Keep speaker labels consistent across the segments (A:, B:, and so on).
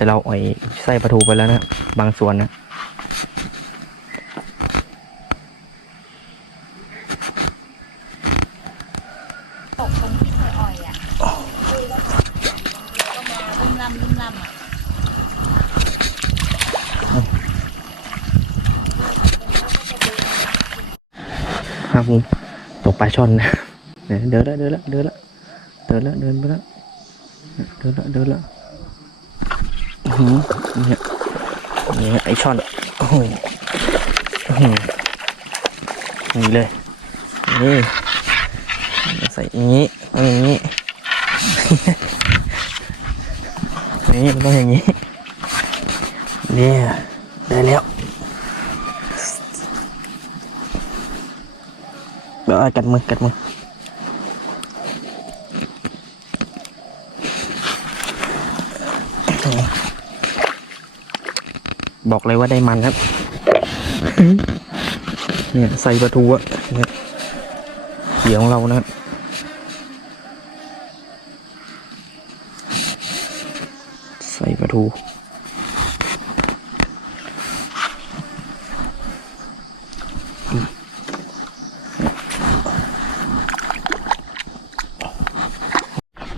A: แต่เราอ่อยไส้ปลาทูไปแล้วนะ บางส่วนนะ
B: ตกตรงที่เคยอ่อยอะคุยแล้วก็มาลุ่มลำลุ่มลำอะ
A: ครับผมตกปลาช่อนนะเนี่ยเดินละเดินละเดินละเดินละเดินไปละเดินละเดินละอื้อ นี่ยเนี่ยไอช่อนโอ้โหอื้อหือนี่เลยนี่ใส่อย่างนี้ต้องอย่างนี้นี่มันต้องอย่างนี้เนี่ยได้แล้วเดี๋ยวเอากัดมือกัดมือ บอกเลยว่าได้มันครับ เนี่ยใส่ปลาทูอะเนี่ยเขียวของเรานะครับใส่ปลาทู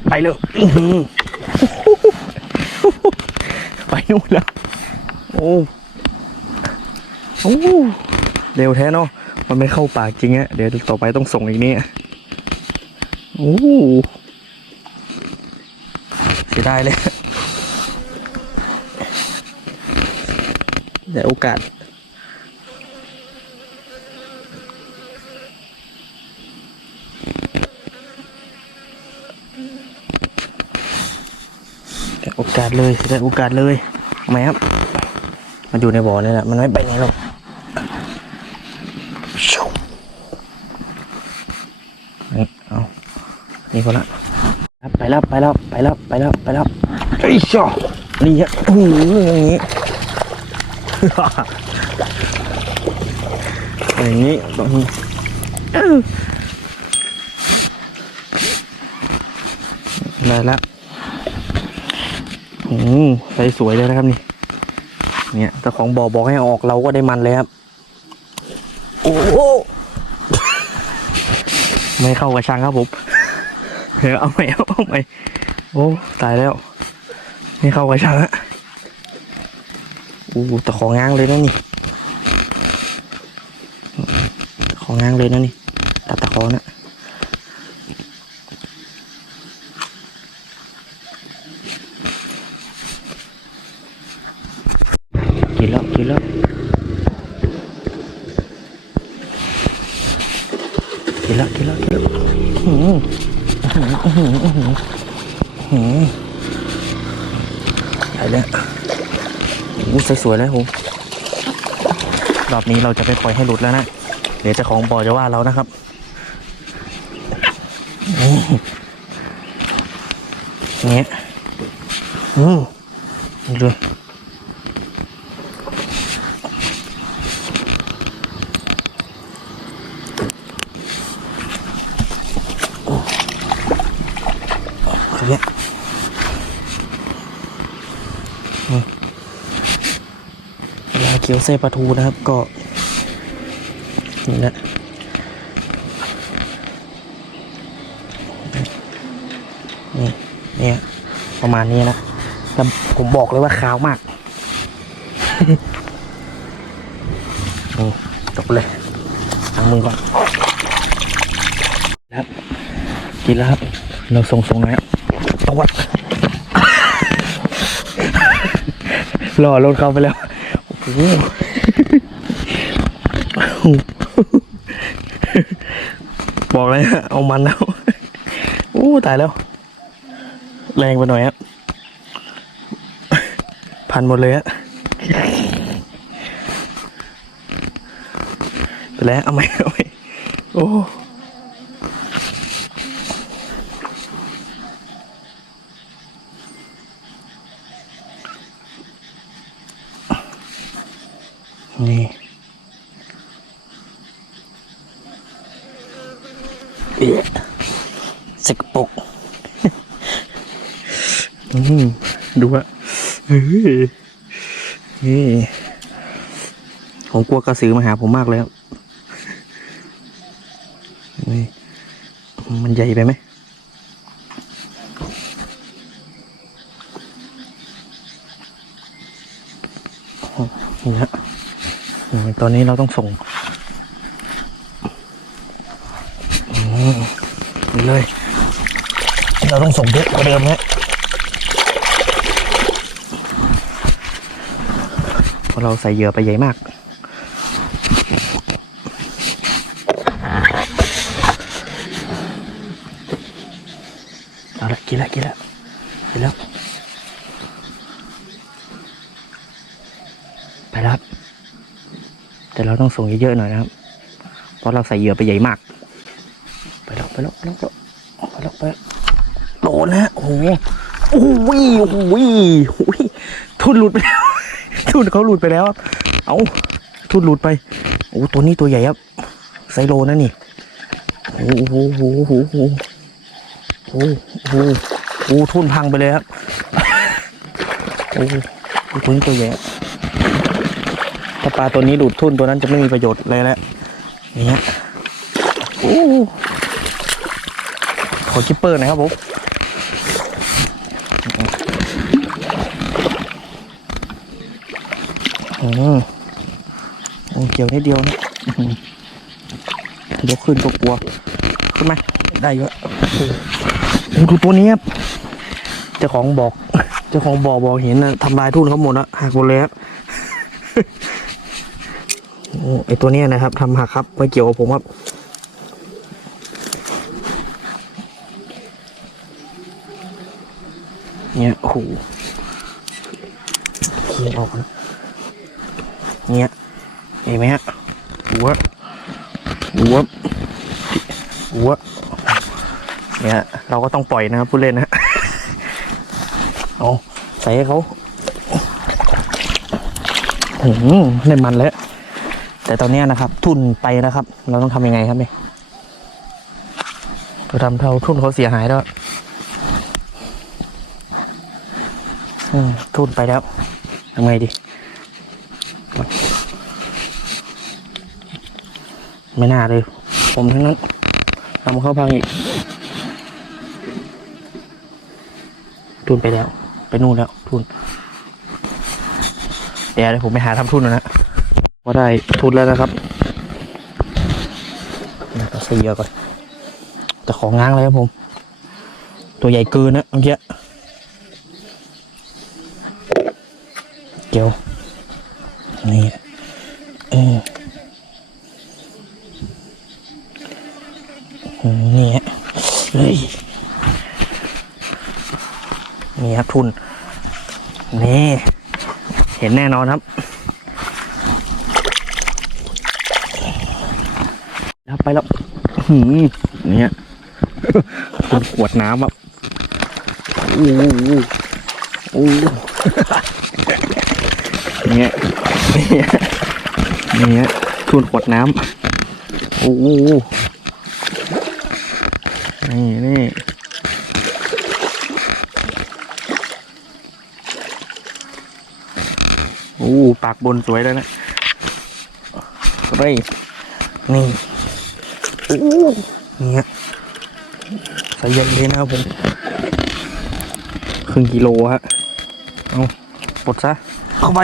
A: ไปเลยอื้อหือไปนู่นแล้ว โอ้โอ้เร็วแท้เนาะมันไม่เข้าปากจริงอะเดี๋ยวต่อไปต้องส่งอีกเนี่ยโอ้เสียดายเลยเดี๋ยวโอกาสโอกาสเลยเสียดายโอกาสเลยทำไมครับ มันอยู่ในบ่อนี่แหละมันไม่ไปไหนหรอกชิวนี่เอานี่พอละไปแล้วไปแล้วไปแล้วไปแล้วไปแล้วไอ้ยชอนี่ฮะโอ้โหอย่างนี้อย่างนี้ต้องได้แล้วอืมใสสวยเลยนะครับนี่ เนี่ยเจ้าของบ่อบอกให้ออกเราก็ได้มันเลยครับ โอ้โหไม่เข้ากระชังครับผมเดี๋ยวเอาใหม่เอาใหม่โอ้ตายแล้วไม่เข้ากระชังฮะอู้ตะของง้างเลยนะนี่ของง้างเลยนะนี่ตัดตะขอนะกินแล้วกินแล้ว กินล้วกินล้วกินล้วอื้อหืออื้อหืออื้อหืออื้อหือใหญ่แล้วอู้สวยๆเลยผมรอบนี้เราจะไปปล่อยให้หลุดแล้วนะ เดี๋ยวจ้าของบ่อจะว่าเรานะครับเงี้ยอืมดู ครับเนี่ยเวลาเคี้ยวไส้ปลาทูนะครับก็นี่แหละนี่เนี่ยประมาณนี้นะแล้วผมบอกเลยว่าขาวมากนี่จบเลยล้างมือก่อนครับกินแล้วครับเราส่งส่งน่อยครับ วัดรอรถเขาไปแล้วโอ้โหบอกเลยฮะเอามันแล้วโอ้ตายแล้ว แรงไปหน่อยฮะพันหมดเลยฮะไปแล้วเอาไหมเอาไหมโอ้ นี่เอ๊ะสกปรกอืมดูอะเฮ้ยนี่ผมกลัวกระสือมาหาผมมากเลยครับนี่มันใหญ่ไปไหมโอ้นี่ฮะนี่ ตอนนี้เราต้องส่งนี่เลย เราต้องส่งเยอะกว่าเดิมฮะเพราะเราใส่เหยื่อไปใหญ่มากเอาละกินละกินละกินแล้วไปแล้ว แต่เราต้องส่งเยอะๆหน่อยนะครับ เพราะเราใส่เหยื่อไปใหญ่มาก ไปแล้วไปแล้วไปแล้วไปแล้วไปล้วโดนนะฮะโอ้โหโอ้โหโอ้โหโอ้โหทุนหลุดไปแล้ว ทุนเขาหลุดไปแล้วเอาทุนหลุดไปโอ้ตัวนี้ตัวใหญ่ครับไซโลนะนี่โอ้โหโอ้โหโอ้โหโอ้โหโอ้โหทุนพังไปเลยครับโอ้ตัวนี้ตัวใหญ่ ถ้าปลาตัวนี้หลุดทุ่นตัวนั้นจะไม่มีประโยชน์เลยแล้วอย่างเงี้ยโอ้โหขอคิปเปอร์หนะครับผมอืมเกี่ยวนิดเดียวนะยกขึ้นก็กลัวขึ้นไหมได้เยอะโอ้โหดูตัวนี้ครับเจ้าของบอก เจ้าของบอกบอกเห็นนะทำลายทุ่นเขาหมดแล้วหักหมดเลยครับ ไอตัวเนี้ยนะครับทำหักครับไม่เกี่ยวกับผมครับเนี่ยโอ้โหเคียร์ออกนะเนี่ยเห็นไหมฮะหัวหัวหัวเนี่ยเราก็ต้องปล่อยนะครับผู้เล่นนะเอาใส่ให้เขาหืมได้มันแล้ว แต่ตอนนี้นะครับ ทุนไปนะครับ เราต้องทำยังไงครับเนี่ยเราทำเท่าทุนเขาเสียหายแล้วทุนไปแล้วทำไงดี ไม่น่าเลย ผมทั้งนั้นทำเข้าพังอีกทุนไปแล้ว ไปนู่นแล้วทุน เดี๋ยวเดี๋ยวผมไปหาทำทุนก่อนนะ ว่าได้ทุนแล้วนะครับเราใส่เยื่อก่อน แต่ของง้างเลยครับผม ตัวใหญ่เกินนะเมื่อกี้เกี่ยว นี่เอออืมนี่ฮะเฮ้ย นี่ครับทุน นี่ เห็นแน่นอนครับ แล้ว ไปแล้วหืมเนี่ยคุณขวดน้ำอะโอ้โหโอ้โหเนี่ยเนี่ยเนี่ยทุนขวดน้ำโอ้โหนี่นี่โอ้ปากบนสวยแล้วนะเฮ้ยนี่ เนี่ยใส่เยอะเลยนะครับผมครึ่งกิโลฮะเอาปลดซะเข้าไป